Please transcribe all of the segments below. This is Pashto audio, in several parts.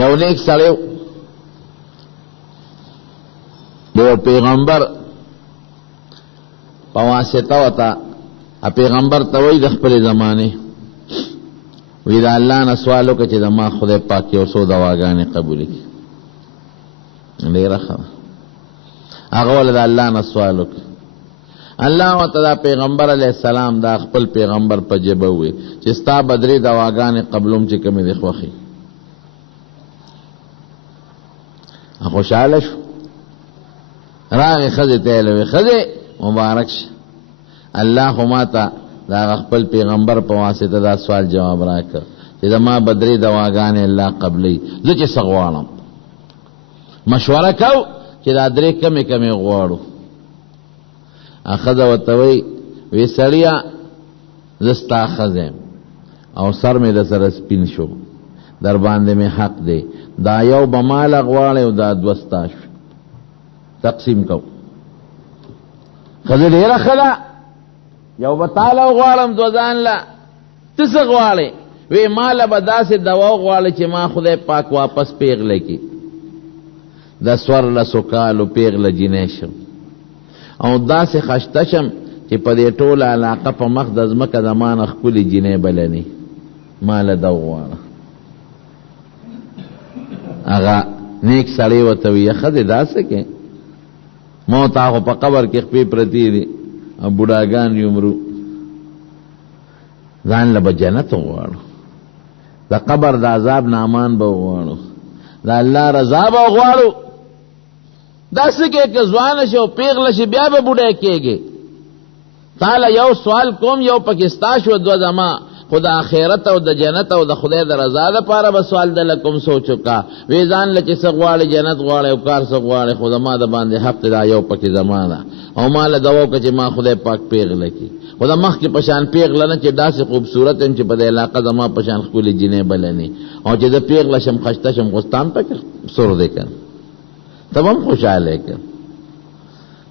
یو نیک سړی د پیغمبر په واسطه وته پیغمبر ته وایي د خپلې زمانې وی د الله نه سوال وکړه چې زما خدای پاک یو څو دواګانې قبولې کړي. ډېره ښه هغه ولې د الله نه سوال وکړه. الله ورته دا پیغمبر علیه السلام دا خپل پیغمبر په ژبه ووایي چې ستا به 3 دواګانې قبلوم چې کومې دې خوښې. خوشحاله شو. راغې ښځې ته یې ویل ښځې مبارک شه، الله خو ما ته دا خپل پیغمبر په واسطه دا سوال جواب راکړ چې زما به 3 دواګانې الله قبلوي. زه چې څه غواړم مشوره کو چې دا 3 کمې غواړو. ښځه ورته وی سړیه زه ستا ښځه یم او سر مې د سره سپین شو، در باندې مې حق دی، دا یو به ماله غواړی او دا 2 ستا شو، تقسیم کو. ښځه ډېره ښه ده، یو به تاله غواړم 2 ځان له. ته څه غواړې؟ وی ماله به داسې دوا غواړی چې ما خدای پاک واپس پیغله کړي، د 14 کالو پیغله جینۍ شم او داسې خشته شم چې په دې ټوله علاقه په مخ د ځمکه زما نه ښکلې جینۍ بلني، ماله دا غواړه. هغه نیک سړی ورته وایي ښځې داسې کې ما تا خو په قبر کې خپې پرتې دي او بوډاګان یمرو، ځان له به جنت وغواړو، د قبر د عذاب نه امان به وغواړو، د الله رضا به وغواړو. داسې کې که ځوانه شي او پیغله شي بیا به بوډی کېږي. تاله یو سوال کوم، یو پکې ستا شو 2 زما، خو د آخرت او د جنت او د خدای د رضا دپاره به سوال دله کوم سوچ وکړه. وی ځان له چې څه غواړې جنت غواړې او کار څه غواړې، خو زما د باندې حق دی، دا یو پکې زما ده او ما له دوا وکړه چې ما خدای پاک پیغله کړي. خو د مخکې په شان پیغله نه چې داسې خوبصورت یم چې په دې علاقه زما په شان ښکلې جینۍ بلني، او چې زه پیغله شم خشته شم خو ستا هم پکې سور دی که ته به هم خوشحاله که.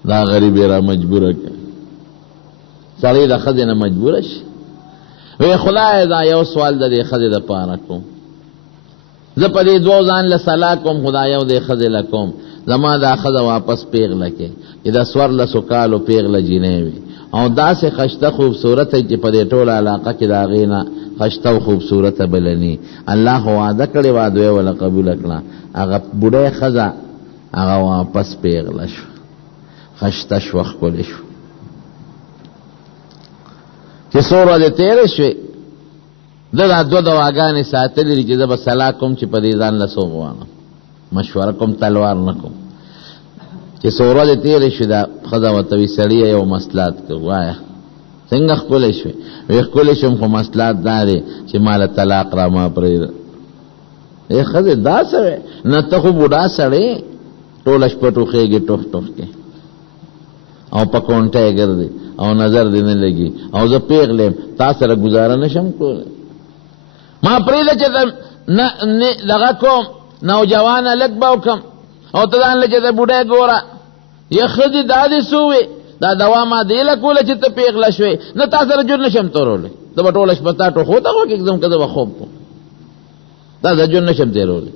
دا غریب یې را مجبوره که سړی د ښځې نه مجبوره شي. وی خدای دا یو سوال د دې ښځې دپاره کوم، زه په دې 2 ځان له صلاح کوم، خدای یو دې ښځې له کوم زما دا ښځه واپس پیغله کې چې د 14 کالو پیغله جینۍ وي او داسې خشته خوبصورته چې په دې ټوله علاقه کې د هغې نه خشته او خوبصورته بلني. الله خو وعده کړې وه، دوی وله قبوله کړه. هغه بوډۍ ښځه هغه واپس پیغله شو، خشته شوه، ښکلې شو. چې څو ورځې تېرې شوې ده دا 2 دواګانې ساتلې دي چې زه به صلاح کوم چې په دې ځان له څه غواړم، مشوره کوم، تلوار نه کوم. چې څو ورځې تېرې شوې دا ښځه ورته وي سړیه یو مصلحت کوه، وایه څنګه ښکلې شوې؟ وی ښکلې شوم خو مصلحت دا دی چې ما له طلاق را ما پرېږده. ای ښځې داسې وې نه، ته خو بوډا سړی ټوله شپه ټوخېږي ټوخ کې او په کونټه یې ګرځي او نظر دې نه لګي او زه پیغله یم، تا سره ګزاره نشم کولی. ما پرېږده چې دغه کوم نوجوانه لږ به وکړم او ته ځان له چې د بوډۍ ګوره. یا ښځې دا دې څه وې دا دوا ما دې له کوله چې ته پیغله شوې، نه تا سره جون نشم تورولی، زه به ټوله شپه تا ټوخو ته غوږېږدم که زه به خوب کوم، دا زه جون نشم تېرولی.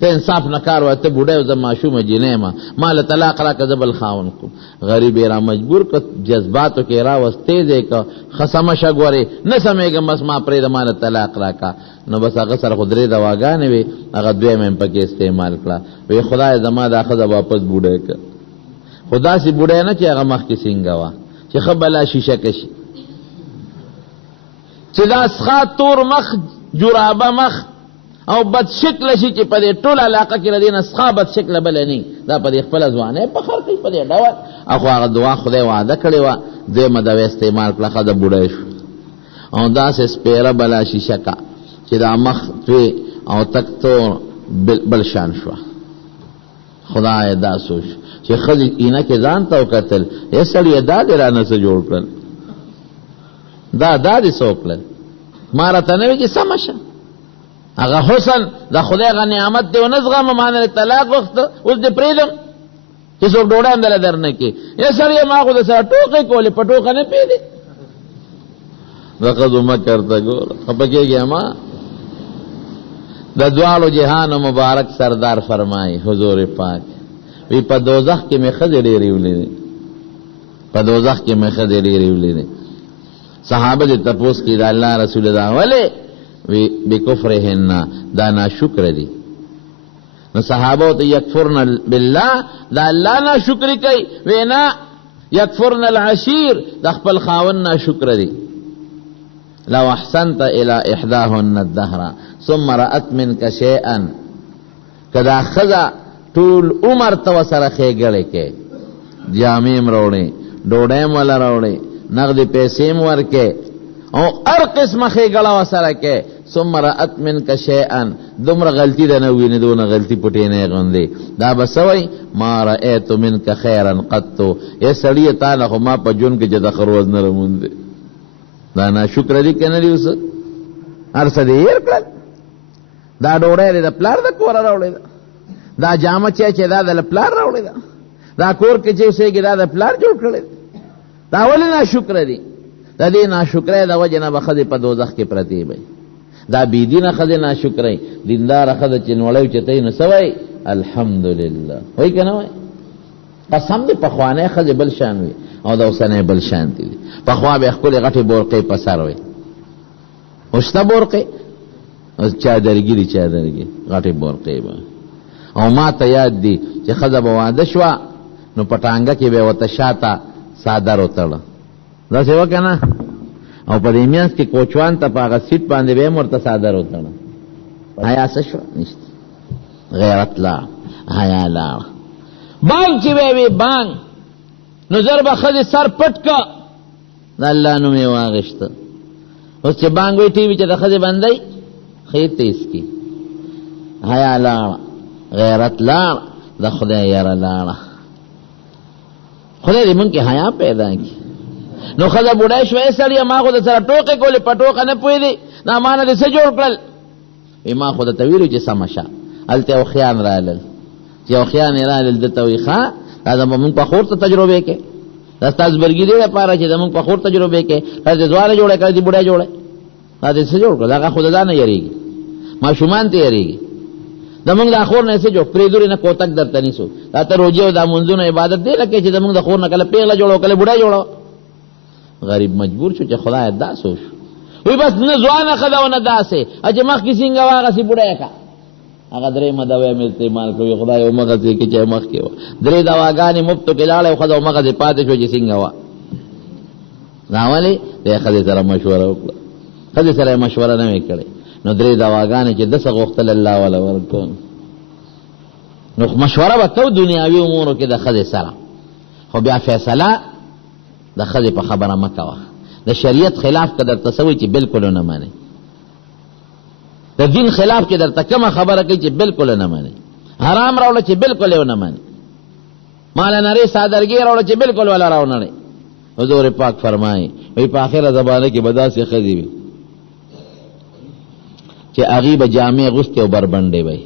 ته انصاف نه کار وایه، ته بوډۍ او زه ماشومه جینۍ یم، ما له طلاق راکړه زه بل خاوند کوم. غریب یې را مجبور کړ، جذباتو کې راوست، تیز یې کړ، ښه سمه شه ګورې نه سمېږم بس ما پرېږده ما له طلاق راکړه. نو بس هغه سره خو 3 دواګانې وې، هغه 2 مې پکې استعمال کړه. وی خدای زما دا ښځه واپس بوډۍ کړه، خو داسې بوډۍ نه چې هغه مخکې سینګه وه چې ښه بلا شیشکه شي، چې دا څښا تور مخ جرابه مخ او بد شکل شي چې په دې ټول علاقه کې ردی نه څخه بد شکل بل نه، دا په دې خپل ځوانه په خر کې په دې ډول اخو هغه دعا خدای وعده کړی و دې مدوي استعمال کړه خدای بوډای شو او دا سه سپیره بلا شیشه کا چې دا مخ توی او تک تو بل شان شو. خدای دا سوچ چې خلی اینه کې ځان ته وکتل یې سړی دا درانه سره جوړ کړل دا دې سوکل مارته نه وی چې سمشه هغه حسن دا خدای غ نعمت دی ونزغه معنی طلاق وخت اوس دې پریدم چې څو ډوډۍ اندل درنه کې یې سړی ما خو د سره ټوکې کولې پټوکه نه پیدي لقد ما کرتا ګور خپکیږي ما د دوالو جهان مبارک سردار فرمای حضور پاک وی په دوزخ کې مې خځې ډېرې ولیدې، په دوزخ کې مې خځې ډېرې ولیدې. صحابه دې تپوس کړي د الله رسول دا ولې؟ وی بکفرهن، دا ناشکر دي. نو صحابه ته یکفرن بالله، دا الله ناشکری کوي. وینا یکفرن العشیر، د خپل خاوند ناشکر دي. لو احسنت الى احداهن الدهر ثم رأت منك شيئا، کدا خذا طول عمر تو سره خېګړې کې جامیم روړې ډوډۍ ولا روړې نقد پیسې ورکې او هر قسمه خېګړه وسره کې ثم رأت منك شيئا، دومره غلطی ده نه ویني، دونه غلطی پټې نه غوندې. دا بسوي ما رأيت منك خيرا قط، یا سړی تا نه ما په جون کې جدا خروز نه رموند. دا ناشکر دي کنه دی اوس هر څه دی هر کړل. دا ډوډۍ د پلار د کور راوړې ده، دا جامه چې دا د پلار راوړې ده، دا کور کې چې اوسېږي دا د پلار جوړ کړی. دا ولې ناشکر دي؟ د دې ناشکرۍ د وجې نه به ښځې په دوزخ کې پرتې وي. دا بېدینه ښځې ناشکرۍ، دینداره ښځه چې نوړی اوچتوي نو څه وایي؟ الحمدلله وایي که نه وایي؟ قسم دې پخوانی ښځې بل شان وي او د اوسنۍ بل شان دي. پخوا به ښکلې غټې بورقې په سر وي، اوس شته بورقې؟ چادرګي دي، چادرګي غټې بورقې به. او ما ته یاد دي چې ښځه به واده شوه نو په ټانګه کې به ورته شاته څادر وتړه، داسې وکړه نه؟ او په دې منځ کې کوچوان ته په هغه سیټ باندې به هم ورته څادر وتړه. حیا څه شوه؟ نشته. غیرت لاړ، حیا لاړ. بانګ چې به وي بانګ، نو زر به ښځې سر پټ که د الله نوم یې واغېشته. اوس چې بانګ وي ټي وي چې د ښځې بندی خیر تیز کی. حیا لاړه، غیرت لاړ، د خدای یاره لاړه. خدای دې مونږ کې حیا پیدا کړي. نو ښځه بوډۍ شوې سړیه ما خو د سره ټوکې کولې، په ټوکه نه پوهېدې، دا ما نه دې څه جوړ کړل؟ وی ما خو درته ویلو چې سمه شه. هلته اوښیان رالل، چې اوښیان یې رالل ده ته وایي ښه دا زمونږ په خور ته تجربې کې، دا ستا زبرګي دې لپاره چې زمونږ په خور تجربې کې، کله دې ځوانه جوړه کله دې بوډۍ جوړه، دا دې څه جوړ کړل؟ هغه خو د ځان نه یېرېږي، ماشومان ته یېرېږي. زمونږ د خور نه څه جوړ پرېدورې نه کوتک درته نیسو، دا ته روجې او دا منځونه عبادت دی لکه چې زمونږ د خور نه کله پیغله جوړه کله بوډۍ جوړه. غریب مجبور شو چې خدای داسې وشو. وی بس نه ځوانه ښځه و نه داسې، چې مخکې څنګه وه هغسې بوډۍ که. هغه درېیمه دوا مې استعمال کوي، خدای همغسې کې چې مخکې وه. درې دواګانې مفتو کې لاړې او ښځه همغسې پاتې شوه چې څنګه وه. دا ولې؟ دې ښځې سره مشوره وکړه، ښځې سره یې مشوره نه وې کړې، نو درې دواګانې چې دسه غوښتل الله والا ورکړو. نو مشوره به کوو دنیاوي امورو کې د ښځې سره، خو بیا فیصله د ښځې په خبره مه کوه. د شریعت خلاف که درته څه وایي چې بلکل ونه منئ، د دین خلاف چې درته کومه خبره کوي چې بلکل نه منئ، حرام راوړه چې بلکل یې ونه منئ، ماله نرۍ سادرګي راوړه چې بلکل ولا راونړئ. حضور پاک فرمایي وایي په آخره زمانه کې به داسې ښځې وي چې هغې به جامې اغوستې او بربنډې به وي.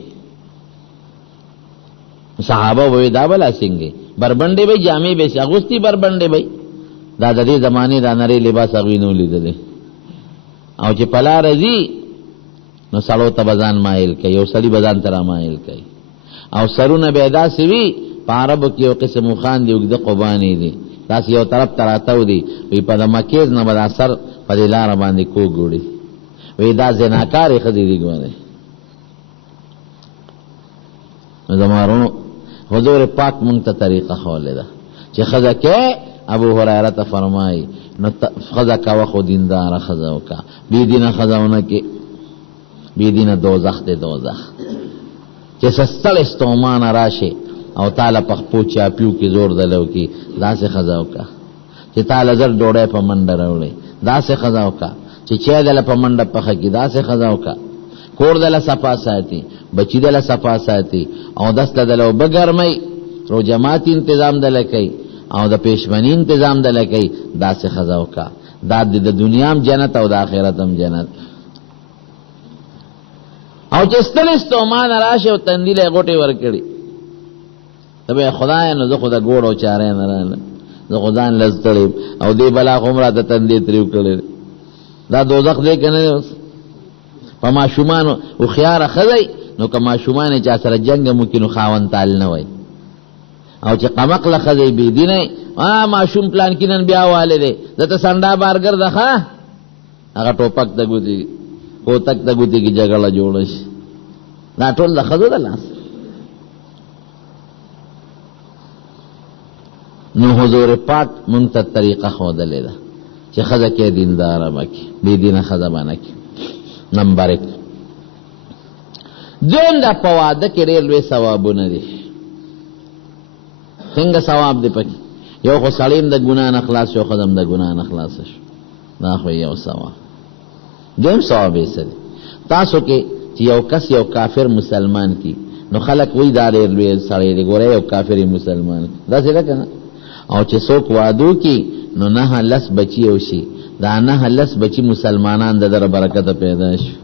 صحابه به وایي دا بلا څنګه بربنډې به وي، جامې به یې اغوستې بربنډې به وي. دا د دې زمانې دا نری لباس هغوی نه لیدلی. او چې په لاره ځي نو سړو ته به ځان مایل کوي، یو سړي به ځان ته رامایل کوي، او سرونه به یې داسې وي په عربو کې یو قسم اوښان دي، اوږده قبانې دي، داسې یو طرف ته راتاو دي. وایي په د مکیز نه به دا سر په دې لاره باندې کوږ وړي. وایي دا زناکارې ښځې دي ګورئ. نو زما وروڼو حضور پاک مونږ ته طریقه ښولې ده چې ښځه کې ابو هریره ته فرمایي نو ښځه کوه خو دینداره ښځه وکړه، بې دینه ښځه ونه کې، بې دینه دوزخ دی دوزخ. چې څه ستړی ستومانه راشي او تاله په خپو چاپیو کې زور دلو کې، داسې ښځه وکړه. چې تاله زر ډوډۍ په منډه راوړي، داسې ښځه وکړه. چې چای دله په منډه پخه کړي، داسې ښځه وکړه. کور دله صفا ساتي، بچي دله صفا ساتي، او دس دله اوبه ګرمئ، روجماتي انتظام دله کوي، او د پیشمنی انتظام دله کوي، داسې ښځه وکړه. دا د دنیا هم جنت او د آخرت هم جنت. او چې ستړی ستومانه راشي او تندي له یې غوټې ورکړي، ته به خدایه نو زه خو د ګوړ او چارې نه رالم، زه خو ځان لږ ستړی او دې بلا خو هم راته تندې تریو کړی. دا دوزخ دی که نه دی؟ اوس په ماشومانو هوښیاره ښځی نو که ماشومان چا سره جنګ مو کې نو خاوند تال نه وای، او چې قمقله ښځی بېدینی ماشوم پلان کې نن بیا والی دی دته سنډا بارګر ده ښه هغه ټوپک ته ګوتې کوتک ته ګوتې کې جګړه جوړه شي. دا ټول د ښځو د لاس. نو حضور پاک مونږ ته طریقه ښودلې ده چې ښځه کې دینداره به کړي، بېدینه ښځه به نه کړي. نمبر 1 دویم دا په واده کې ډېر لوی ثوابونه دي. څنګه ثواب دی پکې؟ یو خو سړی هم د ګناه نه خلاص شو، ښځه هم د ګناه نه خلاصه شو، دا خو یو ثواب. دویم ثواب یې څه دی؟ تاسو کې چې یو کس یو کافر مسلمان کی نو خلق وی دا ډېر لوی سړی دی، ګوره یو کافر مسلمان کی، داسې ده که نه؟ او چې څوک وادو کی نو 9 بچي وشي، دا 9 بچي مسلمانان د در برکته پیدا شي،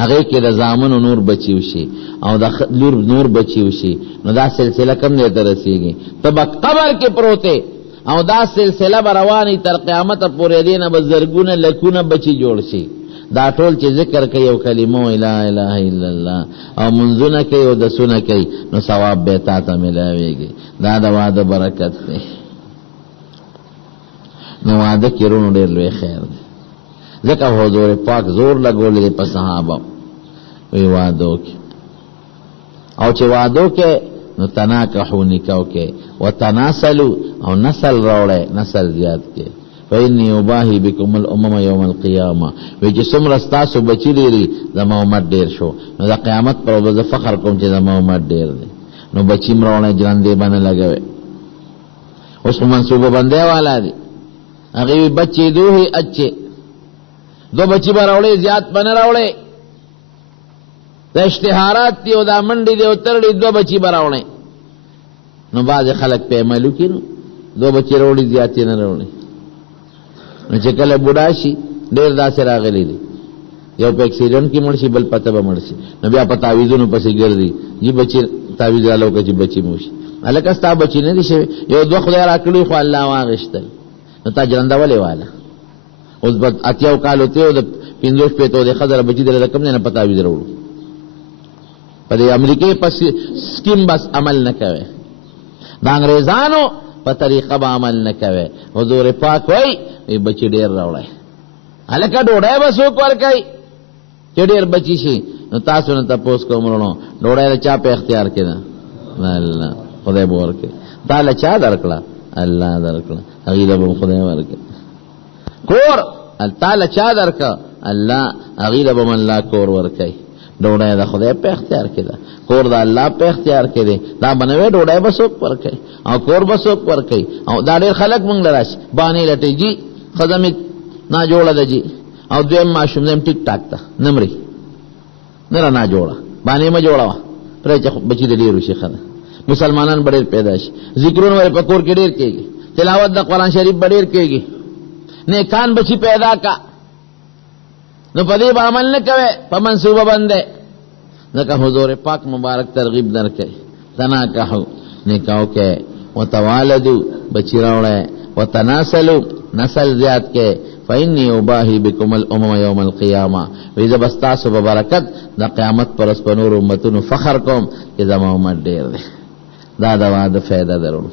هغه کې د زامنو نور بچي وشي او د لور نور بچي وشي، نو دا سلسله کم دی ته رسیږي. ته به قبر کې پروته او دا سلسله به رواني تر قیامت پورې دی، نه به زرګونه لکونه بچي جوړ شي. دا ټول چې ذکر کوي او کلمو لا اله الا الله او منځونه کوي او دسونه کوي نو ثواب به تا ته ملاويږي. دا د واده برکت دی. نو واده کې رونو ډېر لوی خیر دی، ځکه حضور پاک زور لګولې په صحابه وی وادو کې، او چې وادو کې نو تناکحو نکاو کې وتناسلو او نسل راوړې، نسل زیات کې. فإني أباهي بكم الأمم يوم القيامة، وی چې څومره ستاسو بچي ډېري زما امت ډېر شو، نو د قیامت پر ورځ فخر کوم چې زما امت ډېر دی. نو بچي م راوړی جرندې باندې لګوي. اوس خو منصوبه بندۍ والا دي، هغې وی بچې دوه اچې 2 بچي به راوړې، زیات به نه راوړې. د اشتهارات دي او دا منډې دي او ترړې 2 بچي به راوړې. نو بعضې خلک په عملو کې نو 2 بچي راوړي، زیات یې نه راوړي. نو چې کله بوډا شي ډېر داسې راغلی دي، یو په اکسیډنټ کې مړ شي، بل پته به مړ شي، نو بیا په تعویذونو پسې ګرځي، جی بچي تعویذ راله وکړه چې بچي مو شي. هلکه ستا بچي نه دي شوي، 1-2 خدای راکړي خو الله واغېښتل، نو تا جرنده ولې واله؟ اوس به 80 کالو ته او د 50 شپېتو د ښځه بچي دله کم نه په تعویذ راوړو. په دې امریکې په سکیم بس عمل نه کوي، د انګریزانو په طریقه به عمل نه کوي. حضور پاک وایي بچی ډېر راوړی، هلکه ډوډۍ به څوک ورکوي چې ډېر بچي شي؟ نو تاسو نه تپوس کوم وروڼو ډوډۍ د چا په اختیار کې ده؟ الله خدای به ورکوي. تا له چا درکړه؟ الله درکړه، هغې له به خدای ورکوي. کور تا له چا درکړه؟ الله، هغې له به الله کور ورکوي. ډوډۍ د خدای په اختیار کې ده، کور د الله په اختیار کې دی. دا بنوي ډوډۍ به څوک ورکوي او کور به څوک ورکوي؟ او دا ډېر خلک مونږ له راشي بانې لټوي، جي ښځه مې ناجوړه ده جي، او دویم ماشوم دی ټیک ټاک ته نه مري، نه را ناجوړه بانې مه جوړوه، پرې چې بچي د ډېر وشي. ښه مسلمانان به ډېر پیدا شي، ذکرونه ورې په کور کې ډېر کېږي، تلاوت د قرآن شریف به ډېر کېږي، نیکان بچي پیدا کا. نو په دې به عمل نه کوي، په منصوبه بندۍ. ځکه حضور پاک مبارک ترغیب درکوي، تناکحو نکاح کې، وتوالدو بچی راوړی، وتناسلو نسل زیات کې. فإني أباهي بكم الأمم يوم القيامة، وی زه به ستاسو په برکت د قیامت پر ورځ په نورو امتونو فخر کوم چې زما امت ډېر دی. دا د واده فایده درلو.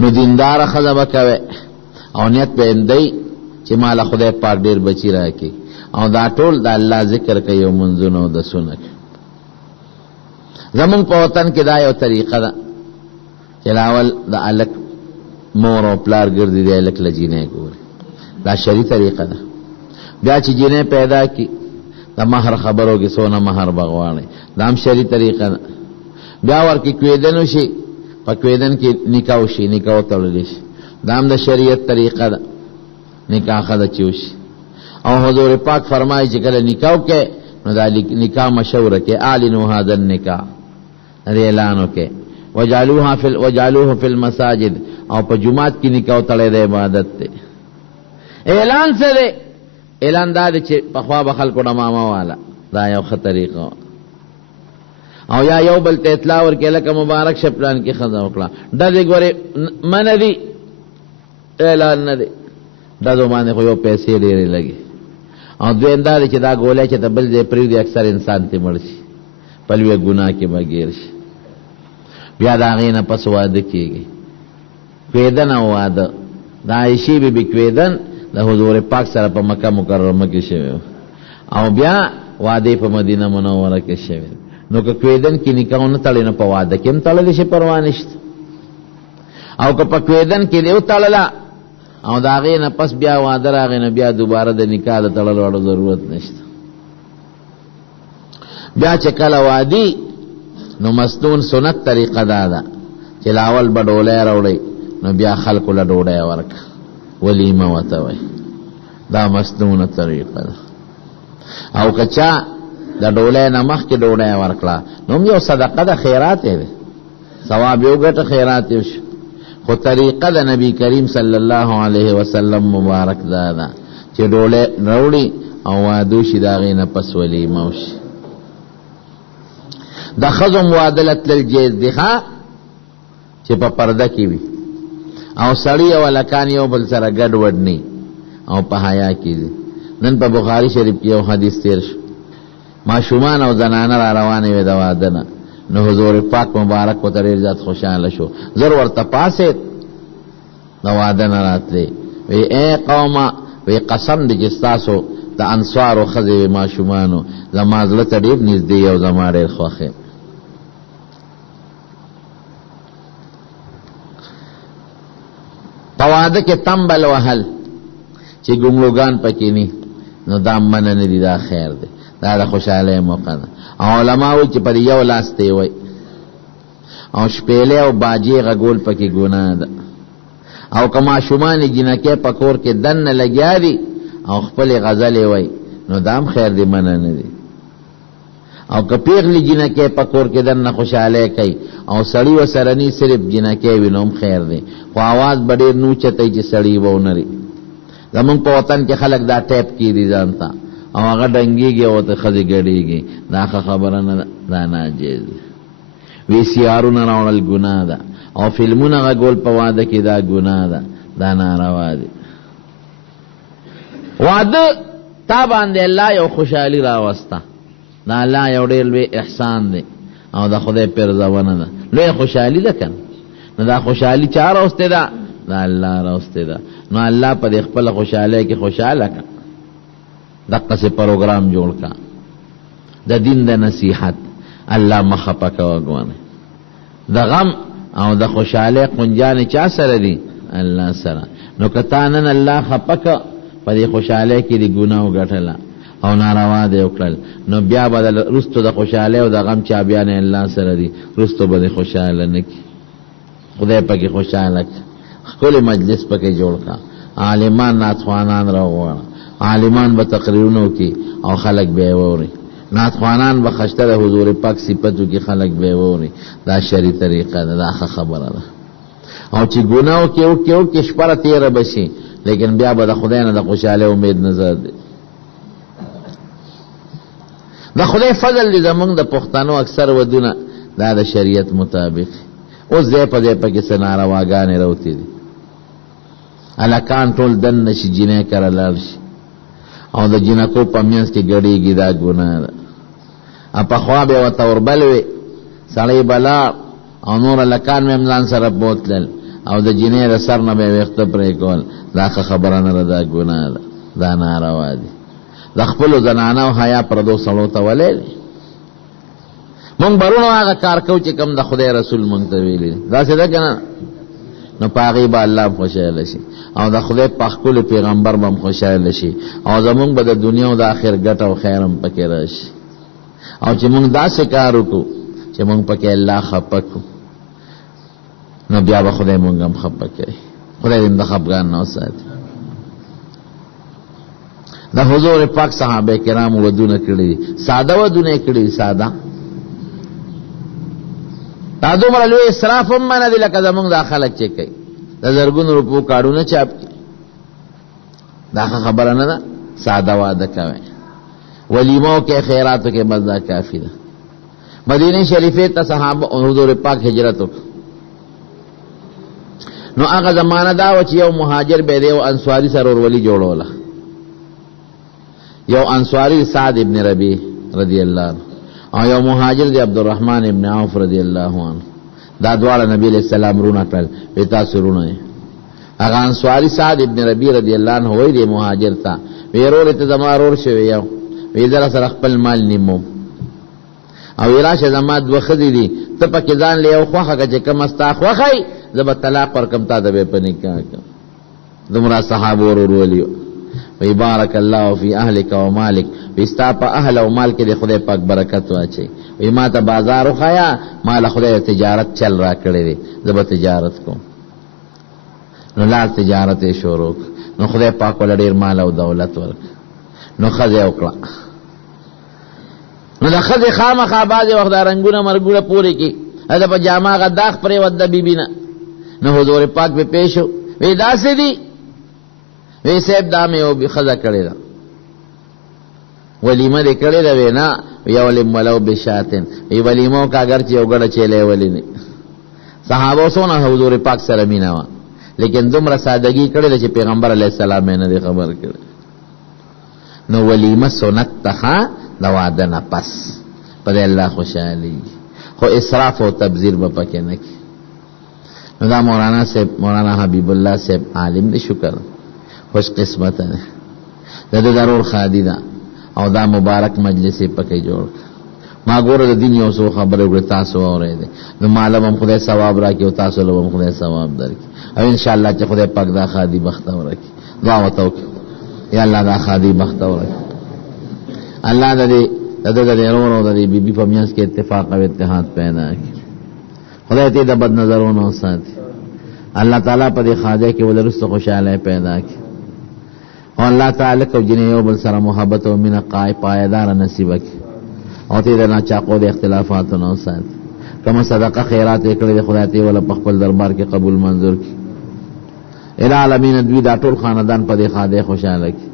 نو دینداره ښځه به کوي او نیت به یې دی چې ماله خدای پاک ډېر بچي راکړي، او دا ټول د الله ذکر کوي او منځونه او دسونه کوي. زمونږ په وطن کې دا یو طریقه ده چې لاول د الک مور او پلار ګرځي دی الک له جینۍ ګوري، دا شرعي طریقه ده. بیا چې جینۍ پیدا کی د مهر خبرو کې څونه مهر بغواړي، دا هم شرعي طریقه ده. بیا ورکې کویدن وشي، په کویدن کې نکاح وشي، نکاح وتړلی شي، دا هم د شریعت طریقه ده، نکاح ښځه چې وشي. او حضور پاک فرمایي چې کله نکاح کې نو دا نکاح مشوره کې اعلنوا هذا النکاح، دې اعلان وکړي. وجعلوه فی المساجد، او په جمعات کې نکاح تړی د عبادت دی. اعلان څه دی؟ اعلان دا دی چې پخوا به خلکو نه ماما والا، دا یو ښه طریقه. او یا یو بل ته اطلاع ورکړي لکه مبارک شه پلان کې ښځه وکړه، ډزې ګورې منه دي، اعلان نه دی، ډزو باندې خو یو پیسې ډېرې لګي، او دویم دا دی چې دا ګولۍ چې ته بل ځای پرېږدي اکثر انسان ترې مړ شي، په لویه ګناه کې به ګیر شي. بیا د هغې نه پس واده کېږي، کویدن او واده. د عایشې بیبي کویدن د حضور پاک سره په مکه مکرمه کې شوی او بیا واده په مدینه منوره کې شوی. نو که کویدن کې نکاح ونه تړي نو په واده کې هم تړلی شي، پروا نشته. او که په کویدن کې دې وتړله او د هغې نه پس بیا واده راغی نو بیا دوباره د نکاح د تړلو ضرورت نشته. بیا چې کله وادي نو مسنون سنت طریقه دا ده چې لاول به ډولی راوړئ نو بیا خلکو له ډوډۍ ورکړه، ولیمه ورته وایي. دا مسنونه طریقه ده. او که چا د ډولی نه مخکې ډوډۍ ورکړه نو هم یو صدقه ده، خیرات یې ده، ثواب یې وګټه، خیرات یې وشو. خو طریقه د نبی کریم صلی الله علیه وسلم مبارک دا ده چې ډولی راوړي او واده وشي، د هغې نه پس ولیمه وشي. د ښځو واده له تلل جایز دي چې په پرده کې وي او سړي او هلکان یو بل سره ګډوډ نه او په حیا کې دي. نن په بخاري شریف کې یو حدیث تیر شو، ماشومان او زنانه را روانې وې د واده نه، نو حضور پاک مبارک ورته ډېر زیات خوشحاله شو. زر ورته پاسېد د واده نه راتلې، وی ای قومه، وی قسم دی چې ستاسو د انصارو ښځې ماشومانو زما زړه ته ډېر نږدې او زما ډېر خوښې. په واده کې تمبل وهل چې ګونګلوګان پکې ني نو دا منع نه دي، دا خیر دی، دا د خوشحالۍ موقع ده. او علما وایي چې پر یو لاس ته وایي او شپېلې او باجې غږول پکې ګناه ده. او که ماشومان جنکۍ په کور کې دننه لګیا دي او خپلې غزلې وایي نو دا هم خیر دی، منع نه دی. او که پیغلې جنکۍ په کور کې دننه خوشحالۍ کوي او سړي ورسره ني، صرف جنکۍ وي نو هم خیر دی، خو آواز به ډېر نه اوچتوي چې سړي به ونه لري. زمونږ په وطن کې خلک دا ټیپ کېدي ځان ته او هغه ډنګېږي او ورته ښځې ګډېږي، دا ښه خبره نه ده، دا ناجیز دی. وی سی آرونه راوړل ګناه ده او فلمونه غږول په واده کې دا ګناه ده، دا ناروا دی. واده تا باندې الله یو خوشحالي راوسته، دا الله یو ډېر لوی احسان دی او د خدای پرځونه ده، لوی خوشحالي ده که نه. نو دا خوشحالي چا راوستې ده؟ دا الله راوستې ده. نو الله په دې خپله خوشحالۍ کې خوشحاله که، دقسې پروګرام جوړ کا د دین د نصیحت، الله مخه پکوه ګوانه. د غم او د خوشحالۍ قنجانې چا سره دي؟ الله سره. نو که تا نن الله خپکه په دې خوشحالۍ کې دې ګناه وګټله او ناروا دې وکړل، نو بیا به رستو د خوشحالۍ او د غم چابیانې الله سره دي، رستو به دې خوشحاله نه کړي. خدای پکې خوشحاله کړه، ښکلی مجلس پکې جوړ کا، عالمان ناتخوانان راوغواړه، عالمان به تقریرونه وکړي او خلک به یې واوري، ناتخوانان به خشته د حضور پاک صفتو کې خلک به یې واوري. دا شرعي طریقه ده، دا ښه خبره ده. او چې ګناه وکړي شپه تېره به شي، لیکن بیا به د خدای نه د خوشحالۍ امید نظر دی. د خدای فضل دی زمونږ د پښتنو اکثر ودونه دا د شریعت مطابق. اوس ځای په ځای پکې څه نارواګانې راوتې دي، هلکان ټول دننه شي، جینۍ کره لاړ شي او د جنکو په منځ کې ګډېږي، دا ګناه ده. پخوا به ورته وربل وي، سړی به لاړ او نور هلکان به هم ځان سره بوتلل او د جینۍ د سر نه به یې ویښته پرې کول، دا ښه خبره نه ده، دا ګناه ده، دا ناروا دي. د خپلو زنانو حیا پردو سړو ته ولې دی؟ مونږ برونو هغه کار کوو چې کوم د خدای رسول مونږ ته ویلي دي، داسې ده که نه؟ نو په هغې به الله خوشحاله شي او د خدای په ښکلي پیغمبر به هم خوشحاله شي او زمونږ به د دنیا او د آخر ګټه او خیر هم پکې راشي. او چې مونږ داسې کار وکړو چې مونږ پکې الله خفه کړو نو بیا به خدای مونږ هم خفه کوي. خدای دې د خفګان نه وساتي. د حضور پاک صحابه کرام ودونه کړي دي، ساده ودونه کړي دي، ساده. دا دومره لوی اسراف هم منع دي لکه زمونږ دا خلک چې کوي، د زرګونو روپو کارډونه چاپ کړي، دا خبره نه ده. ساده واده کوي، ولیمو کې خیراتو کې بس دا کافي ده. مدینه شریفه ته صحابه حضور پاک هجرت وکړ، نو هغه زمانه دا و چې یو مهاجر به دی او انصاری سره ورولي جوړوله یو انصاری سعد ابن ربیع رضی اللہ عنہ او یو مهاجر دی عبدالرحمن ابن عوف رضی اللہ عنہ. دا دواړه نبی علیہ السلام رونه کړل وی تاسو رونه. هغه انصاری سعد ابن ربیع رضی اللہ عنہ وی دی مهاجر تا وی رور ته زما رور شوی یو وی در سره خپل مال نیمو او راشه زما دوه خدي دي ته پکې ځان لیو خوخه چې کم استا خوخی زب طلاق پر کم تا د به پنی کا دمرا صحابه ورور ولیو وی بارک الله فی اهلک و مالک وستا په اهل او مال کې د خدای پاک برکت واچي. وی ما ته بازار خیا مال خدای تجارت چل را کړی دی زب تجارت کوم. نو لار تجارت شروع نو خدای پاک ول ډیر مال او دولت ورک نو خزه وکړه. نو د خزه خامخا باز وخت رنگونه مرګونه پوری کی دا په جامه غداخ پرې ود بیبینا. نو حضور پاک به پیشو وی داسې دی وی سیب دامه او به خزه کړی دا ولیمه دې کړی دا وینا یا ولیم ولو بشاتن وی ولیمو کا اگر چې وګړه چلے ولی نه. صحابه سونه حضور پاک سره مینا وا لیکن دومره سادگی کړی چې پیغمبر علیه السلام نه خبر کړی. نو ولیمه سنت ته دا وعده نه پس په الله خوشالي خو اسراف او تبذیر به پکې نه کی. نو دا مولانا حبیب الله صاحب عالم دی شکر خوش قسمت ده دا ضرور خادي دا او دا مبارک مجلس پکې جوړ. ما ګوره د دین یو څو خبره وکړه تاسو اورئ نو معلوم خدای ثواب راکړي او تاسو له خدای ثواب درکړي او ان شاء الله چې خدای پاک دا خادي بخت ورکړي. دعا وکړو یا الله دا خادي بخت ورکړي. الله دې د ورو د بیبي په میاس کې اتفاق او اتحاد پیدا کړي. خدای دې د بد نظرونو ساتي. الله تعالی په دې خاجه کې ولرسته خوشاله پیدا کړي او الله تعالی کو جنې یو بل سره محبت او مینه پایدار نصیب کړي او دې نه چاقو د اختلافاتو نه ساتي. کوم صدقه خیرات کړي خدای ته ول په خپل دربار کې قبول منظور کړي. العالمین دوی دا ټول خاندان په دې خاجه خوشاله کړي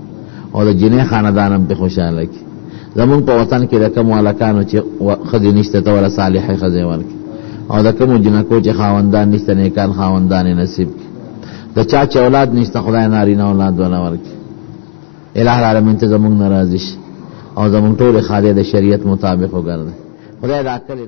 او د جنې خاندان هم په خوشاله کړي. زمون په وطن کې د کوم الکانو چې خدای نشته ته ولا صالحه خزه ورکړي او د کوم جنکو چې خاوندان نشته نیکان خاوندان نصیب د چا چې اولاد نشته خدای نارینه اولاد ولا ورکړي. الہ العالمین ته زمون ناراضي او زمون ټول خاله د شریعت مطابق وګرځي. خدای دا کړی.